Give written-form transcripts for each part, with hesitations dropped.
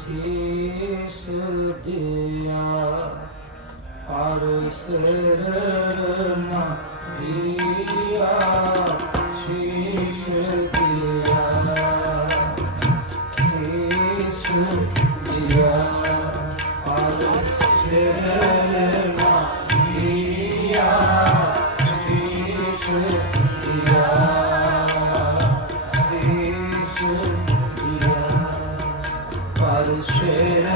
शीश दिया और सिर न दिया, शीश दिया, शीश दिया और सिर न दिया, शीश दिया, शीश दिया पर शेर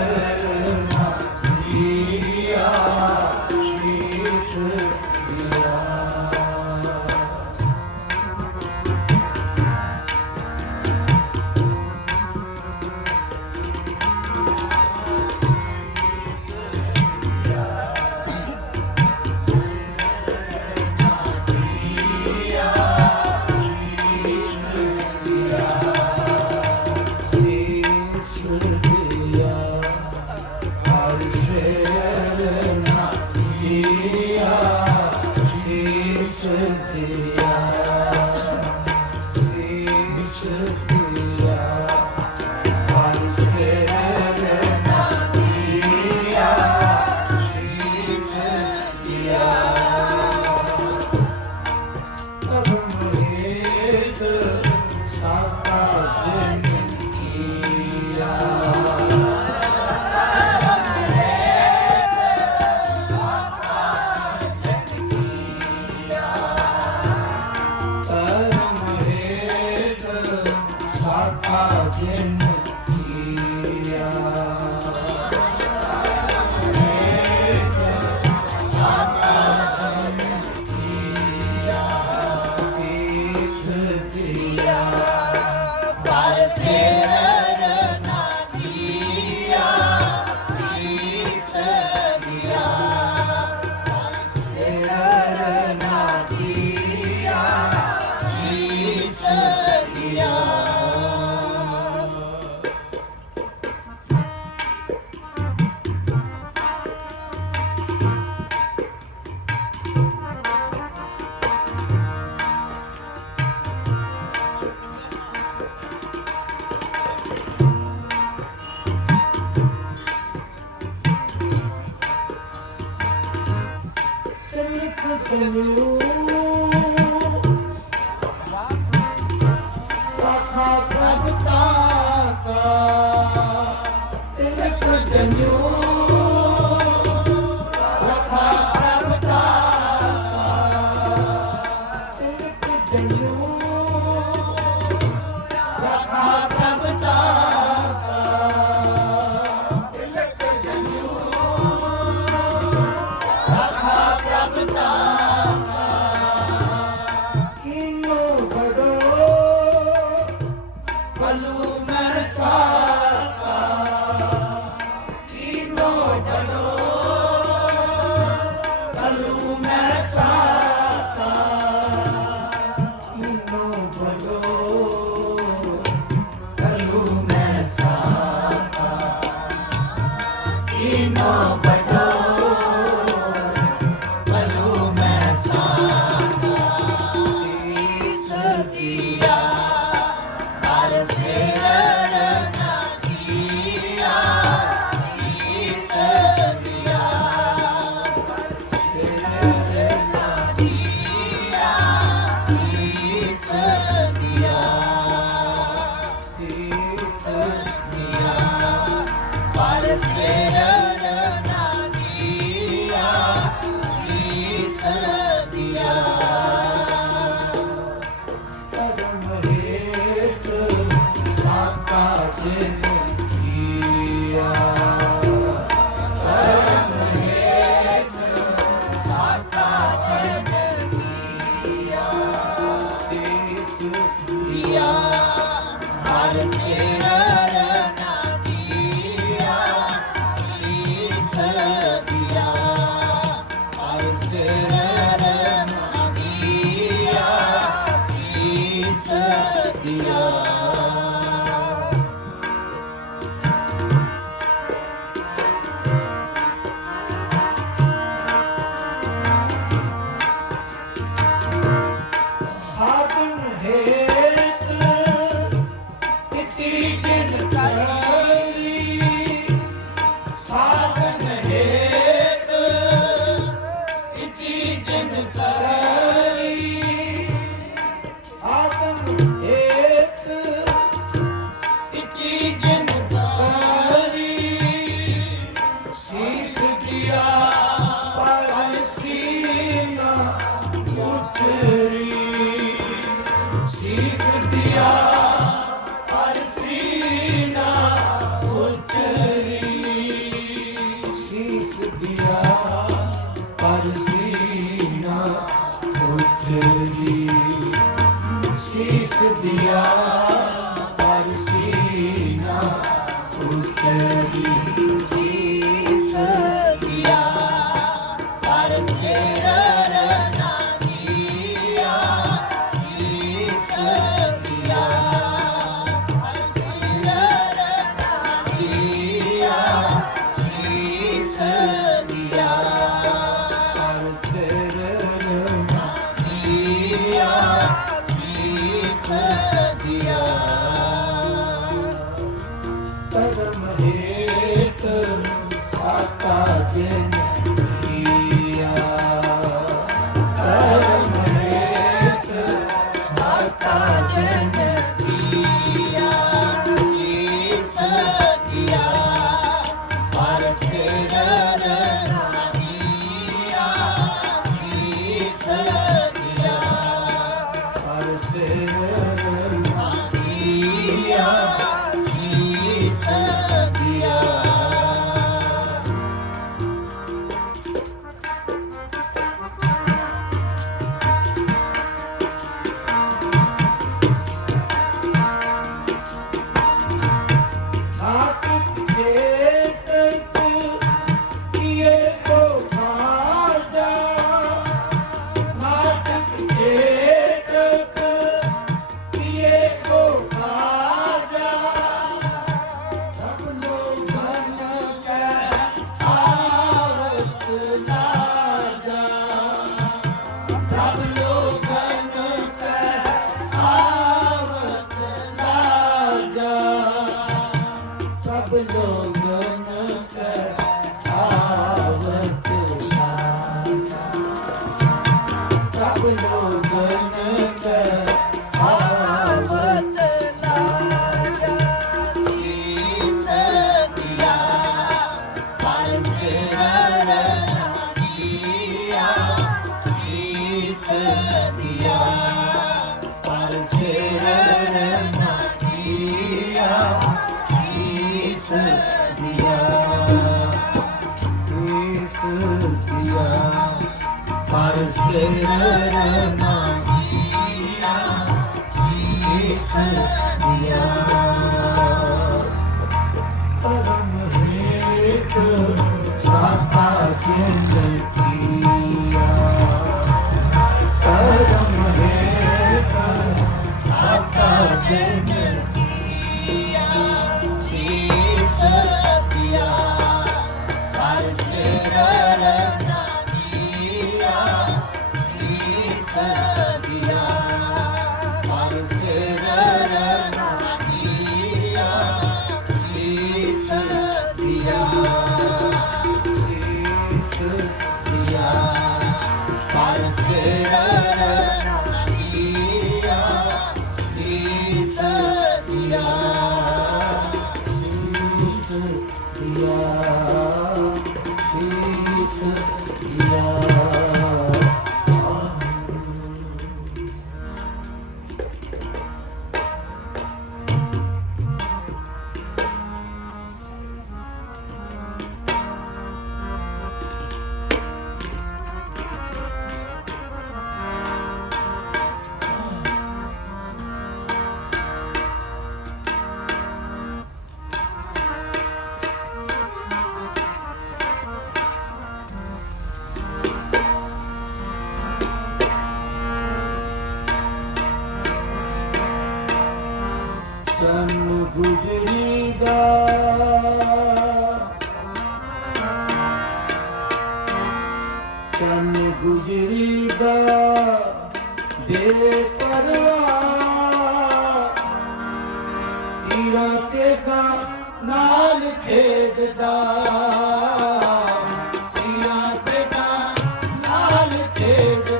न दिया, शीश दिया। Yeah. करी आत्म एक चीजन करी शीश दिया पर सीना उतरी शीश दिया पर सीना उतरी शीश दिया पर सीना उतरी शीश दिया पर सीना उतरी शीश दिया पर सिर ना दिया शीश दिया पर सिर ना दिया शीश दिया पर सिर ना दिया शीश दिया परम हेत आता जन किया परम हेत आता जन किया शीश दिया पर सिर ना दिया शीश दिया पर सिर ना दिया शीश दिया नाटक चेतक किए को खाजा नाटक चेतक किए को खाजा सब लोग मन के आवत लाजा सब लोग मन के आवत लाजा सब लोगन के आवत लाजा सब लोगन के आवत लाजा शीश दिया पर सिर ना दिया शीश दिया पर सिर ना दिया शीश दिया शीश दिया पर सिर ना दिया शीश दिया परम हेत आता जन किया परम हेत आता जन किया शीश दिया पर सिर ना दिया शीश दिया पर सिर ना दिया शीश दिया शीश दिया पर सिर ना दिया शीश दिया शीश दिया शीश दिया चन गुजरी दा चन गुजरी दा बेपरवाह तीरा ते का नाल खेडदा तीरा ते का नाल खेड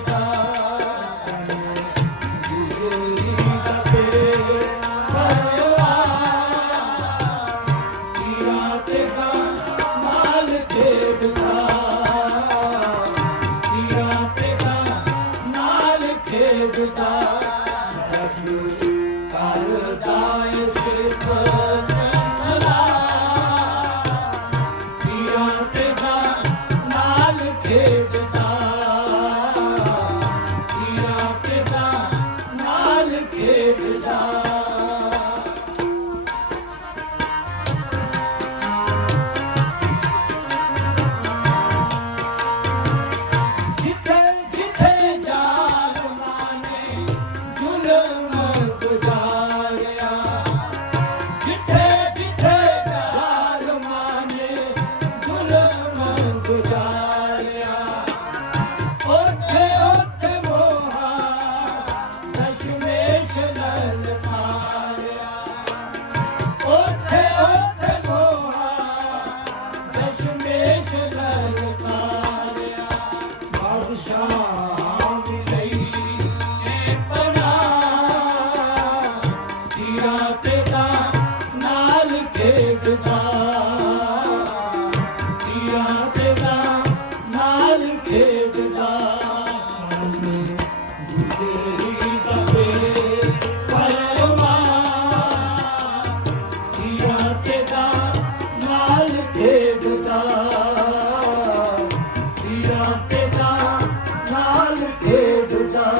ਬਾਦਸ਼ਾਹ ਲਈ ਇਹ ਪਨਾ ਤੀਰਾਂ ਤੇ ਦਾ ਨਾਲ ਖੇਡਦਾ ਤੀਰਾਂ ਤੇ ਦਾ ਨਾਲ ਖੇਡਦਾ ਗੁਜਰੀ ਦਾ ਫੇਰ ਪਰਮਾ ਤੀਰਾਂ ਤੇ ਦਾ ਨਾਲ ਖੇਡਦਾ ਤੀਰਾਂ ਤੇ ਦਾ ਨਾਲ ਖੇਡਦਾ।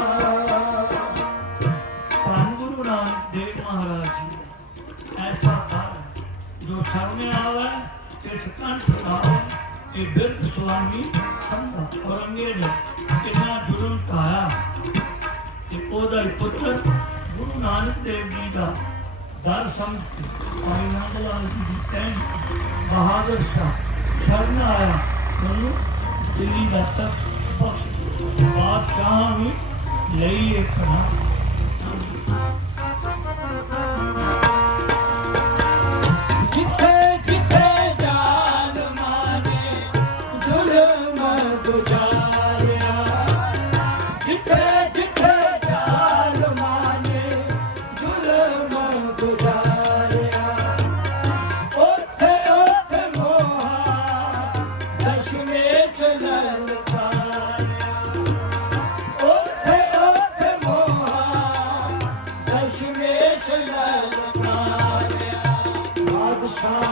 ਧੰਨ ਗੁਰੂ ਨਾਨਕ ਦੇਵ ਮਹਾਰਾਜ ਜੀ ਐਸਾ ਕਰ ਜੋ ਸਾਹਮਣੇ ਆਵੇ ਇਸ ਕੰਠ ਆਵੇ ਇਹ ਬਿਰਧ ਸੁਆਮੀ ਸੰਧਾ ਔਰੰਗੇ ਨੇ ਕਿੰਨਾ ਜੁਲਮ ਪਾਇਆ ਤੇ ਉਹਦਾ ਹੀ ਪੁੱਤਰ ਗੁਰੂ ਨਾਨਕ ਦੇਵ ਜੀ ਦਾ ਦਰ ਸਮਝ ਭਾਈ ਨੰਦ ਲਾਲ ਜੀ ਦੀ ਤੈਨ ਬਹਾਦਰ ਸ਼ਾਹ ਸ਼ਰਨ ਆਇਆ ਉਹਨੂੰ ਦਿੱਲੀ ਦਾ ਤਖਤ ਬਖਸ਼ ਬਾਦਸ਼ਾਹ ਨੂੰ ਲਈ ਇੱਕ ਨਾ ਜਿੱਥੇ ਜਿੱਥੇ ਜ਼ਾਲਮਾਂ ਨੇ ਜ਼ੁਲਮ ਗੁਜ਼ਾਰਿਆ ਜਿੱਥੇ ਜਿੱਥੇ ਜ਼ਾਲਮਾਂ ਨੇ ਜ਼ੁਲਮ ਗੁਜ਼ਾਰਿਆ ਉੱਥੇ ਉੱਥੇ ਮੋਹਾ ਦਸ਼ਮੇਸ਼ ਲਲਕਾਰਿਆ ਉੱਥੇ ਉੱਥੇ ਮੋਹਾ ਦਸ਼ਮੇਸ਼ ਲਲਕਾਰਿਆ ਬਾਦਸ਼ਾਹ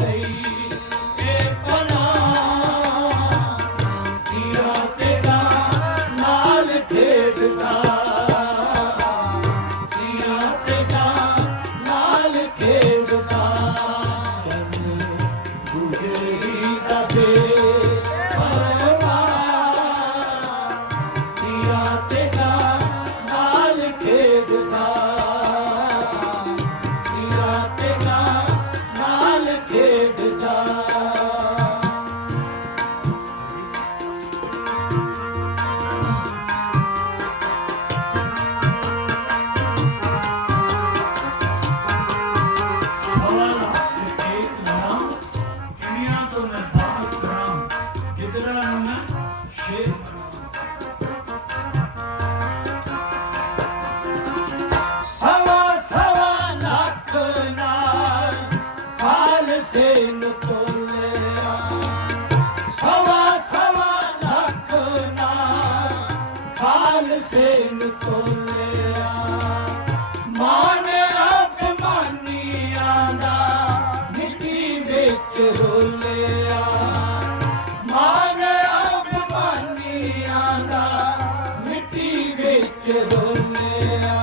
ਲਈ ਇਹ ਪਨਾ ਤੀਰਾਂ ਤੇ ਦਾ ਨਾਲ ਖੇਡਦਾ ਤੀਰਾਂ ਤੇ ਦਾ ਨਾਲ ਖੇਡਦਾ ਗੁਜਰੀ ਦਾ ਫੇਰ ਪਰਮਾ ਤੀਰਾਂ ਤੇ ਦਾ ਨਾਲ ਖੇਡਦਾ ਤੀਰਾਂ ਤੇ ਦਾ ਨਾਲ ਖੇਡਦਾ। ਦੁਨੀਆ ਤੋਂ ਮੈਂ ਬਾਹਰ ਕਰਾਂ ਕਿਧਰਾਂ ਨੂੰ ਮੈਂ ਸ਼ੇਰ ਸਵਾ ਸਵਾ ਲੱਖ ਨਾਲ ਖਾਲਸੇ ਨੂੰ ਤੋਲਿਆ ਸਵਾ ਸਵਾ ਲੱਖ ਨਾਲ ਖਾਲਸੇ ਨੂੰ ਤੋਲਿਆ ਮਾਨ ਅਭਿਮਾਨੀਆਂ ਦਾ ਮਿੱਟੀ ਵਿੱਚ ਰੋਲਿਆ ਮਾਨ ਅਭਿਮਾਨੀਆਂ ਦਾ ਮਿੱਟੀ ਵਿੱਚ ਰੋਲਿਆ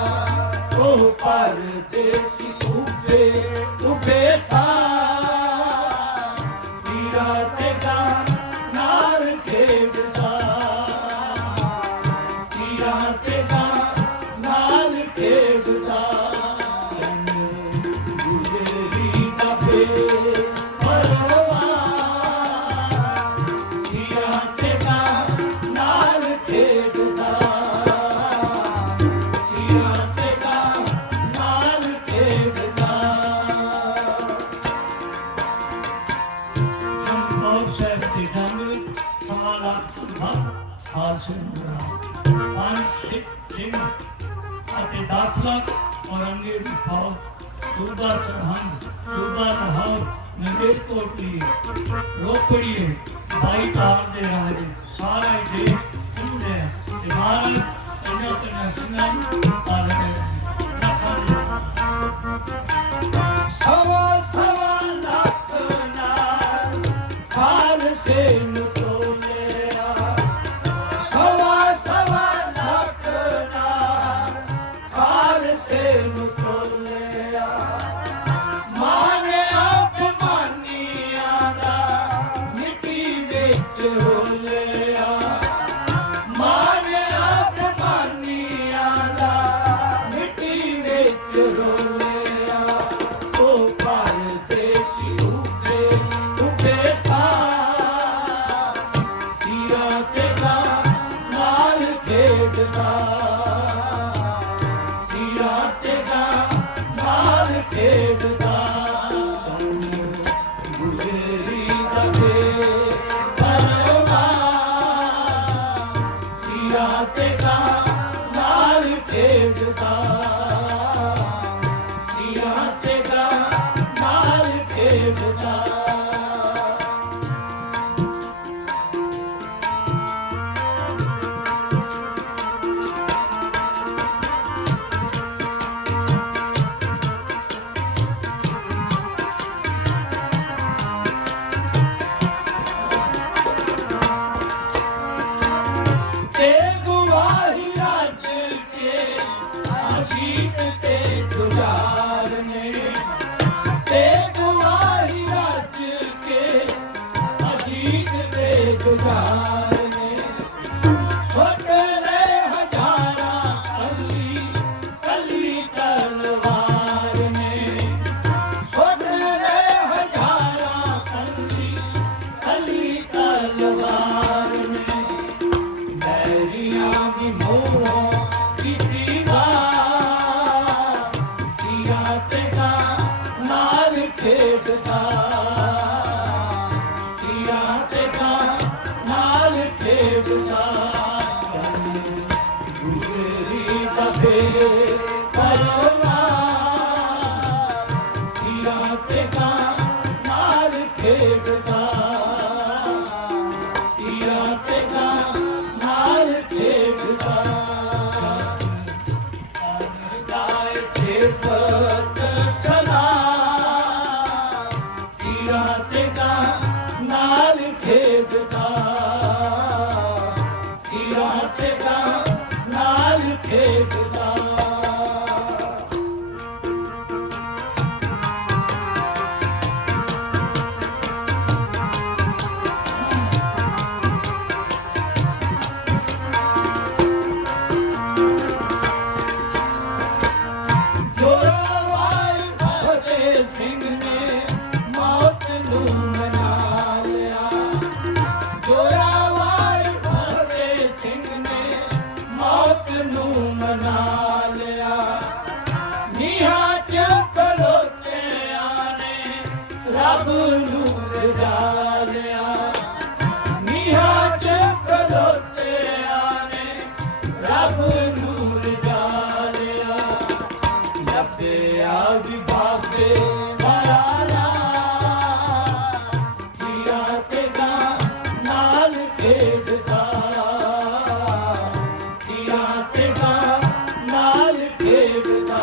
ਉਹ ਪਰਦੇਸੀ ਉਭੇ ਸਾ ਤੀਰਾਂ ਤੇ ਦਾ ਨਾਲ ਖੇਡਦਾ ਤੀਰਾਂ ਤੇ ਦਾ ਨਾਲ ਖੇਡਦਾ ਗੁਜਰੀ ਦਾ ਫੇਰ ਪਰਮਾ ਤੀਰਾਂ ਤੇ ਦਾ ਨਾਲ ਖੇਡਦਾ ਤੀਰਾਂ ਤੇ ਦਾ ਨਾਲ ਖੇਡਦਾ। ਸੰਤੋਖ ਸਾਹਿਬ ਦੇ ਢੰਗ ਵਿੱਚ ਸਮਾਲਾ ਭਗਤ ਹਾਸਿਲ ਹੋਇਆ ਪੰਜ ਸਿੱਖ ਸਿੰਘ ਅਤੇ 10 ਲੱਖ ਔਰੰਗੇ ਦੀ ਫੌਜ ਸੂਬਾ ਸਰਹੰਦ ਸੂਬਾ ਲਾਹੌਰ ਨੰਦੇੜਕੋਟਲੀ ਰੋਪੜੀਏ ਬਾਈ ਤਾਰ ਦੇ ਰਾਜੇ ਸਾਰਾ ਹੀ ਦੇਸ਼ ਘੁੰਮਦੇ ਤੇ ਮਹਾਰਾਜ ਇਹਨਾਂ ਤੇ ਸਿੰਘਾਂ ਨੂੰ ਪਾਲਦੇ ਸਵਾ ਸਵਾ ਲੱਖ ਨਾਲ ਖਾਲਸੇ ਨੂੰ ਤੋਲਿਆ ਸਵਾ ਸਵਾ ਲੱਖ ਨਾਲ ਖਾਲਸੇ ਨੂੰ ਤੋਲਿਆ ਮਾਨ ਅਭਿਮਾਨੀਆਂ ਦਾ ਮਿੱਟੀ ਵਿੱਚ ਰੋਲਿਆ ਮਾਨ ਅਭਿਮਾਨੀਆਂ ਦਾ ਮਿੱਟੀ ਵਿੱਚ ਰੋਲਿਆ ਉਹ ਪਰਦੇਸੀ ਉਭੇ ਸਾ ਤੀਰਾਂ ਤੇ ਦਾ ਨਾਲ ਖੇਡਦਾ ਤੀਰਾਂ ਤੇ ਦਾ ਨਾਲ ਖੇਡਦਾ ਗੁਜਰੀ ਦਾ ਫੇਰ ਪਰਮਾ ਤੀਰਾਂ ਤੇ ਕਾਂ ਨਾਲ ਖੇਡਦਾ ਤੀਰਾਂ ਤੇ ਕਾਂ ਨਾਲ ਖੇਡਦਾ ਤੇ ਗੁਵਾਹੀ ਰੱਜ ਕੇ ਅਜੀਤ ਤੇ ਗੁਜ਼ਾਰ ਨੇ ਤੇ ਗੁਵਾਹੀ ਰੱਜ ਕੇ ਅਜੀਤ ਤੇ ਗੁਜ਼ਾਰ ਨੇ ਛੋਟੇ ਹਜ਼ਾਰਾਂ ਕੱਲੀ ਕੱਲੀ ਤਲਵਾਰ ਨੇ ਛੋਟੇ ਹਜ਼ਾਰਾਂ ਕੱਲੀ ਕੱਲੀ ਤਲਵਾਰ ਨੇ ਬੈਰੀਆਂ ਦੀ ਮੋਹ ਕੀਤੀ ਵਾਰ ਤੀਰਾਂ ਤੇ ਕਾਂ ਨਾਲ ਖੇਡਦਾ ਤੀਰਾਂ ਤੇ ਕਾਂ ਨਾਲ ਖੇਡਦਾ ਗੁਜ਼ਰੀ ਦਾ ਫੇਰ ਪਰਵਾਰ ਤੀਰਾਂ ਤੇ ਕਾਂ ਨਾਲ ਖੇਡਦਾ ਤੀਰਾਂ ਤੇ ਕਾਂ ਨਾਲ ਖੇਡਦਾ ਗਾਏ ਸਿਫਤ ਸਦਾ ਤੀਰਾਂ ਤੇ ਕਾਂ ਨਾਲ ਖੇਡਦਾ ਤੀਰਾਂ ਤੇ ਕਾਂ ਨਾਲ ਖੇਡਦਾ ਜ਼ੋਰਾਵਰ ਫਤਿਹ ਸਿੰਘ ਨੇ ਮੌਤ ਨੂੰ ਮਨਾ ਲਿਆ ਜ਼ੋਰਾਵਰ ਫਤਿਹ ਸਿੰਘ ਨੇ ਮੌਤ ਨੂੰ ਮਨਾ ਲਿਆ ਨੀਹਾਂ ਚ ਖਲੋਤਿਆਂ ਨੇ ਰੱਬ ਨੂੰ ਰਜਾ ਲਿਆ ਨੀਹਾਂ ਚ ਖਲੋਤਿਆਂ ਨੇ ਰੱਬ ਨੂੰ ਰਜਾ ਲਿਆ ਲੱਭਿਆ ਵੀ ਬਾਬੇ ਵਾਲਾ ਤੀਰਾਂ ਤੇ ਕਾਂ ਨਾਲ ਖੇਡਦਾ ਤੀਰਾਂ ਤੇ ਕਾਂ ਨਾਲ ਖੇਡਦਾ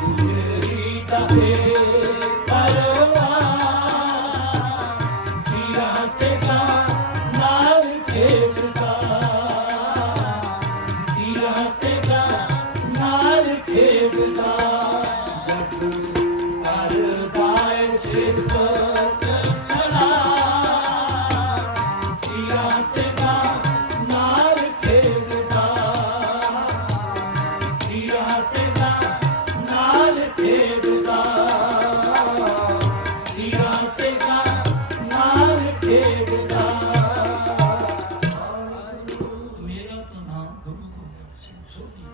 ਗੁਜ਼ਰੀ ਦਾ ਫੇਰ ਪਰਵਾਰ ਤੀਰਾਂ ਤੇ ਕਾਂ ਨਾਲ ਖੇਡਦਾ ਤੀਰਾਂ ਤੇ ਕਾਂ ਨਾਲ ਖੇਡਦਾ ਜੱਟ ਕਰਦਾ ਏ ਸਿਫਤ ਸਦਾ ਤੀਰਾਂ ਤੇ ਕਾਂ ਨਾਲ ਖੇਡਦਾ ਤੀਰਾਂ ਤੇ ਕਾਂ ਨਾਲ ਖੇਡਦਾ ਤੀਰਾਂ ਤੇ ਕਾਂ ਨਾਲ ਖੇਡਦਾ ਮੇਰਾ ਤਾਂ ਨਾਮ ਗੁਰੂ ਗੋਬਿੰਦ ਸਿੰਘ ਸੋਢੀ।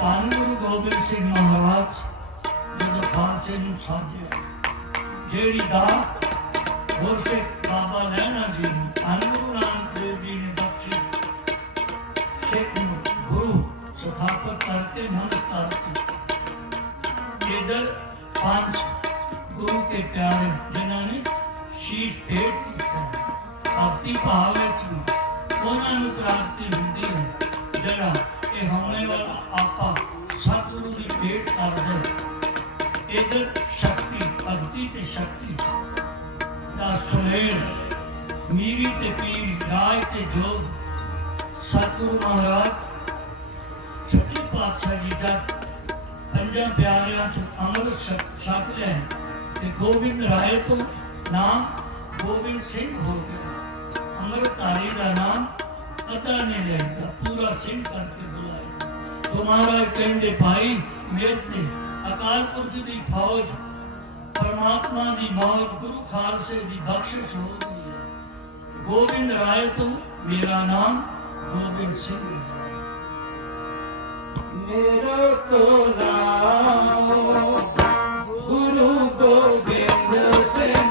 ਧੰਨ ਗੁਰੂ ਗੋਬਿੰਦ ਸਿੰਘ ਮਹਾਰਾਜ ਜਦੋਂ ਖਾਲਸੇ ਨੂੰ ਸਾਜਿਆ ਜਿਹੜੀ ਦਾਤ ਗੁਰਸਿੱਖ ਬਾਬਾ ਲਹਿਣਾ ਜੀ ਨੂੰ ਧੰਨ ਗੁਰੂ ਨਾਨਕ ਦੇਵ ਜੀ ਨੇ ਬਖਸ਼ੀ ਸਿੱਖ ਨੂੰ ਗੁਰੂ ਸਥਾਪਿਤ ਕਰਕੇ ਨਮਸਕਾਰ ਕੀਤਾ। ਇਧਰ ਪੰਜ ਗੁਰੂ ਕੇ ਪਿਆਰੇ ਜਿਨ੍ਹਾਂ ਨੇ ਸ਼ੀਸ਼ ਭੇਟ ਕੀਤਾ ਭਗਤੀ ਭਾਵ ਵਿੱਚ ਵੀ ਉਹਨਾਂ ਨੂੰ ਪ੍ਰਾਪਤੀ ਹੁੰਦੀ ਹੈ ਜਿਹੜਾ ਇਹ ਹੋਣੇ ਵਾਲਾ ਆਪਾ ਸਤਿਗੁਰੂ ਦੀ ਭੇਟ ਕਰਦਾ। ਇਧਰ ਸ਼ਕਤੀ ਭਗਤੀ ਤੇ ਸ਼ਕਤੀ ਦਾ ਸੁਮੇਲ ਮੀਰੀ ਤੇ ਪੀਰ ਰਾਜ ਤੇ ਜੋਗ ਸਤਿਗੁਰੂ ਮਹਾਰਾਜ ਸੱਚੇ ਪਾਤਸ਼ਾਹ ਜੀ ਦਾ ਪੰਜਾਂ ਪਿਆਰਿਆਂ ਚ ਅੰਮ੍ਰਿਤ ਛਕ ਲਿਆ ਤੇ ਗੋਬਿੰਦ ਰਾਏ ਤੋਂ ਨਾਮ ਗੋਬਿੰਦ ਸਿੰਘ ਹੋ ਗਿਆ। ਅੰਮ੍ਰਿਤਧਾਰੀ ਦਾ ਨਾਮ ਪਤਾ ਨਹੀਂ ਲੈਂਦਾ ਪੂਰਾ ਸਿੰਘ ਕਰਕੇ ਬੁਲਾਇਆ। ਸੋ ਮਹਾਰਾਜ ਕਹਿੰਦੇ ਭਾਈ ਮੇਰੇ ਤੇ ਅਕਾਲ ਪੁਰਖ ਦੀ ਫੌਜ ਪਰਮਾਤਮਾ ਦੀ ਮੌਜ ਗੁਰੂ ਖਾਲਸੇ ਦੀ ਬਖਸ਼ਿਸ਼ ਹੋ ਗਈ ਹੈ। ਗੋਬਿੰਦ ਰਾਏ ਤੋਂ ਮੇਰਾ ਨਾਮ ਗੋਬਿੰਦ ਸਿੰਘ ਹੈ। मेरा तो नाम गुरु गोविंद सिंह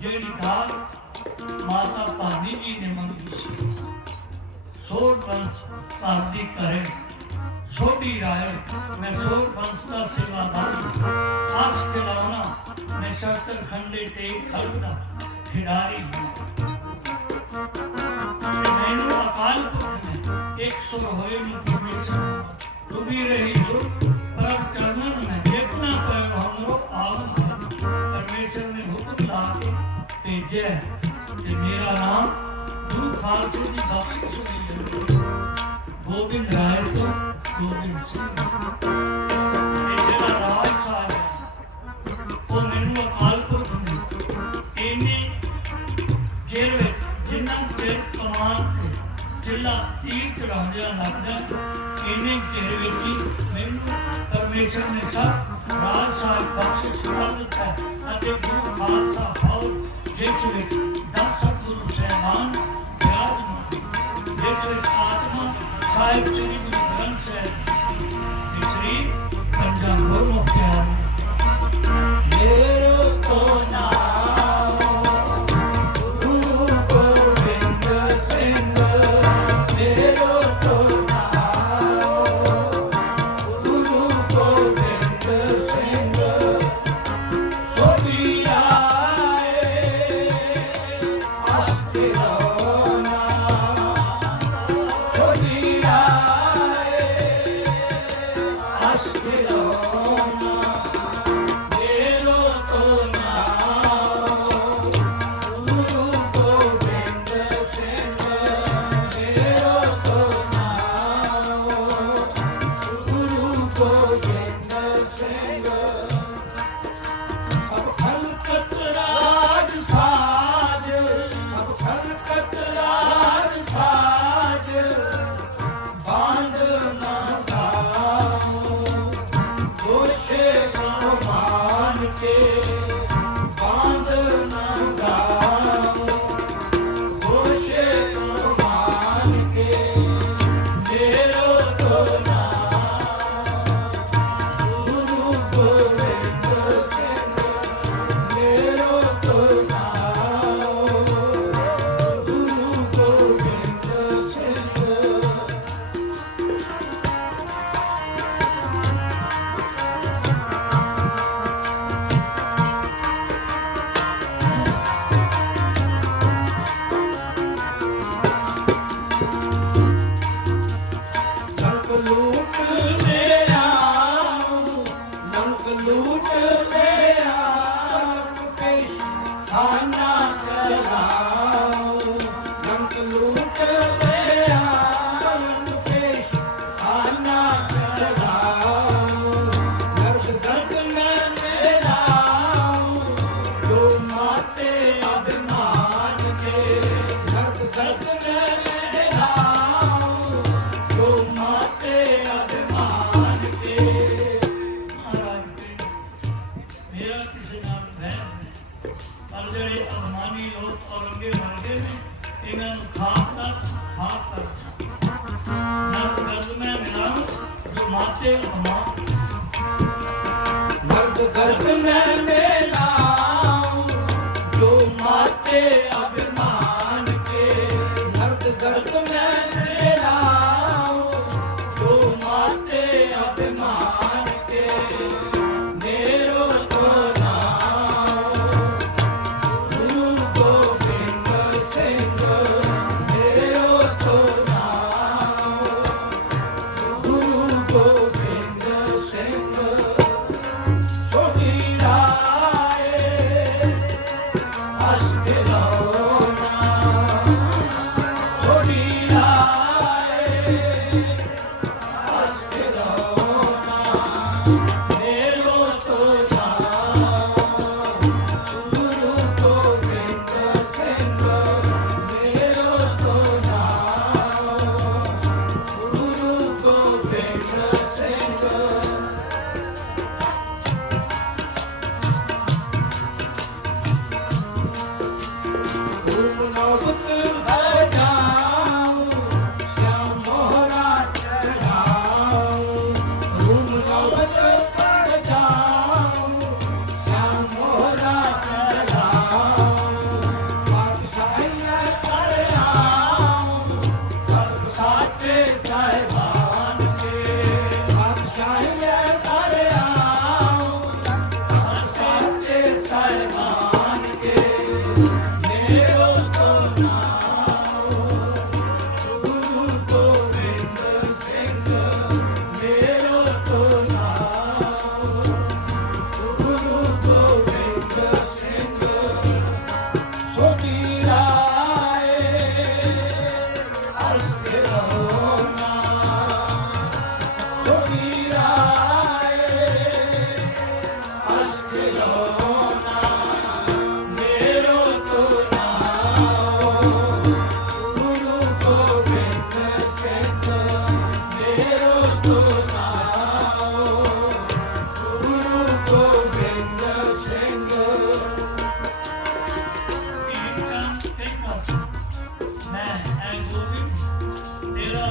ਜਿਹੜੀ ਦਾਲ ਮਾਤਾ ਭਾਨੀ ਜੀ ਨੇ ਮੰਗੀ ਸੀ ਸੋਢ ਬੰਸ ਘਰ ਦੀ ਕਰੇ ਸੋਢੀ ਰਾਏ ਮੈਂ ਸੋਢ ਬੰਸ ਦਾ ਸੇਵਾਦਾਰ ਆਸ ਖਿਲਾਉਣਾ मैं शस्त्र खंडे टेक खड़का खिडारी मैनू अकाल पुरख ने एक सुर होए डूबी रही जो परम चरणन में देखना पाए हमरो आवन परमेश्वर ने हुक्म ला के भेजे कि मेरा नाम गुरु खालसे की बख्शिश हुई गोविंद राय तो गोविंद सिंह राज साहब ਉਹ ਮੈਨੂੰ ਅਕਾਲ ਪੁਰਖ ਨੇ ਇੰਨੇ ਚਿਰ ਵਿੱਚ ਜਿੰਨਾ ਚਿਰ ਕਮਾਨ ਤੇ ਚਿੱਲਾ ਤੀਰ ਚੜਾਉਂਦਿਆਂ ਲੱਗਦਾ ਇੰਨੇ ਚਿਰ ਵਿੱਚ ਹੀ ਮੈਨੂੰ ਪਰਮੇਸ਼ਰ ਨੇ ਸਭ ਰਾਜ ਸਾਹਿਬ ਬਖਸ਼ਿਸ਼ ਕਰ ਦਿੱਤਾ ਅਤੇ ਗੁਰੂ ਖਾਲਸਾ ਫੌਜ ਜਿਸ ਵਿੱਚ 10 ਸਤਿਗੁਰੂ ਸਾਹਿਬਾਨ ਵਿਰਾਜਮਾਨ ਜਿਸ ਵਿੱਚ ਆਤਮਾ ਸਾਹਿਬ ਸ੍ਰੀ ਗੁਰੂ ਗ੍ਰੰਥ ਸਾਹਿਬ ਜੀ ਸ੍ਰੀ ਪੰਜਾਂ ਗੁਰਮੁਖਿਆਂ मेरो तो नाम गुरु गोविंद सिंह मेरो तो नाम गुरु गोविंद सिंह सोढी राय अस्त रौना सोढी राय अस्त रौना मेरो तो नाम गुरु गोविंद सिंह मेरो तो नाम गुरु गोविंद सिंह अब खलकत राज साज अब खलकत राज साज बांध ना गाऊं गोशे मान के बांध न गाऊं गोशे मान के मेरो तो नाम गुरु गोविंद सिंह मेरो तो नाम गुरु गोविंद सिंह नंक लूट ले आऊं नंक लूट ले आऊं खाना चलाऊं नंक लूट ले आऊं खाना चलाऊं गर्द गर्द में ले आऊं जो माते अभिमान के गर्द गर्द में ले आऊं जो माते अभिमान के महाराज जी मेरा किसी नाम बहन है पर ਜਿਹੜੇ ਅਭਿਮਾਨੀ ਲੋਕ ਔਰੰਗੇ ਬਣਦੇ ਨੇ ਇਹਨਾਂ ਨੂੰ ਖਾਕ ਕਰ ਨਾ ਗਰਦ ਮੈਂ ਮਿਲਾਉਂ ਜੋ ਮਾਤੇ ਅਭਿਮਾਨ गर्द गर्द में मिलाऊं जो माते अभिमान के गर्द गर्द में मिलाऊं जो माते अभिमान के मेरो तो नाम गुरु गोविंद सिंह मेरो तो नाम गुरु गोविंद सिंह सोढी राय अस्त रौना सोढी राय अस्त रौना मेरो तो नाम गुरु गोविंद सिंह मेरो तो नाम गुरु गोविंद सिंह नौबत बजाऊं श्याम मोहरा चढ़ाऊं धूम नौबत बजाऊं श्याम मोहरा चढ़ाऊं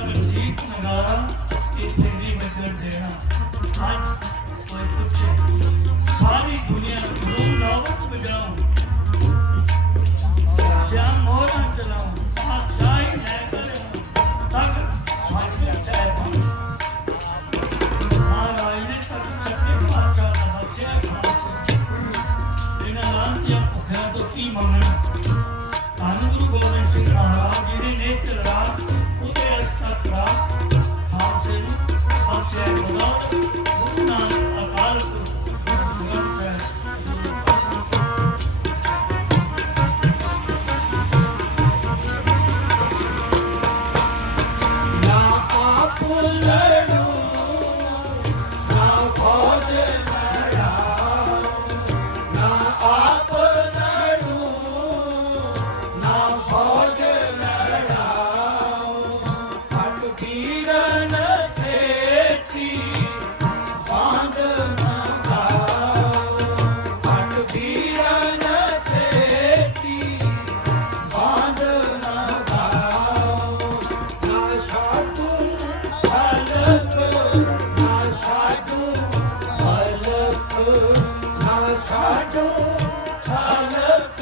रंजीत नगारा ये तेरी नजर देना आज कोई पूछे सारी दुनिया धूम धावत बजाऊं श्याम मोहरा चलाऊं शाही लेकर तक स्वामी चाहे महाराज ने तक सत्य पाचा बच्चे बिना नाम दिया भुखा तो की मंगना गुरु गोबिंद सिंह महाराज जी ने नेत्र रात उदय तक रात आपसे बदौलत गुरु नानक अकाल पुरख ना आप लड़ो ना फौज लड़ाओ ना आप लड़ो ना फौज लड़ाओ हट वीरन से थी बांध न खाओ हट वीरन से थी बांध न खाओ ना साधु फलक ना साधु फलक ना साधु फलक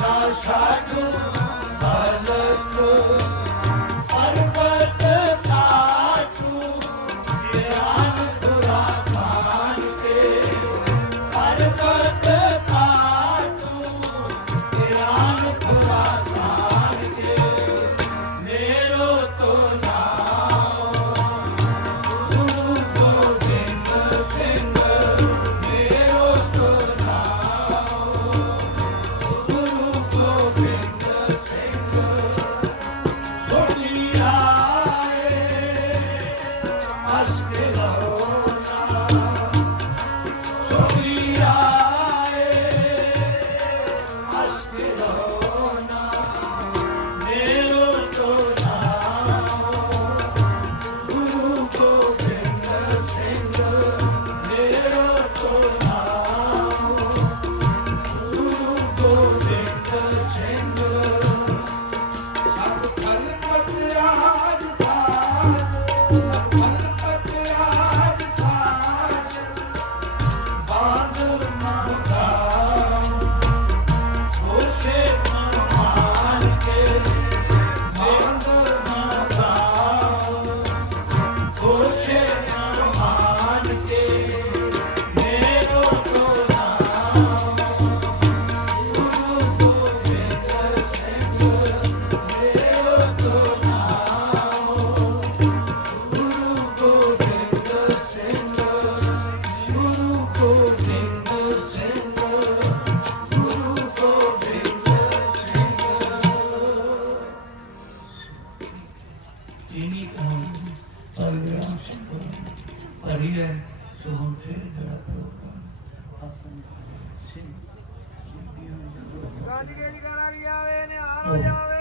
ना साधु फलक पर्वत काटू ज्ञान खुरासान के पर्वत काटू ज्ञान खुरासान के मेरो तो नाम गुरु गोबिंद सिंह मेरो तो नाम गुरु गोबिंद सिंह सुनियाए अष्ट लरोना सुनियाए अष्ट लरोना मेरो तो नाम गुरु गोबिंद सिंह मेरो तो नाम गुरु गोबिंद सिंह सब खलपत राज साज सब खलपत राज साज बांध न खाओ होशे मान के बांध न खाओ होशे मान के मेरो तो नाम गुरु गोबिंद सिंह मेरो तो नाम गुरु गोबिंद सिंह गुरु गोबिंद सिंह गुरु गोबिंद सिंह चीनी कौन परग्राम शंकर हरि है सो हमसे जरा प्रोग्राम अपन सिंह गाजी के जगह आ गया वे ने आ जावे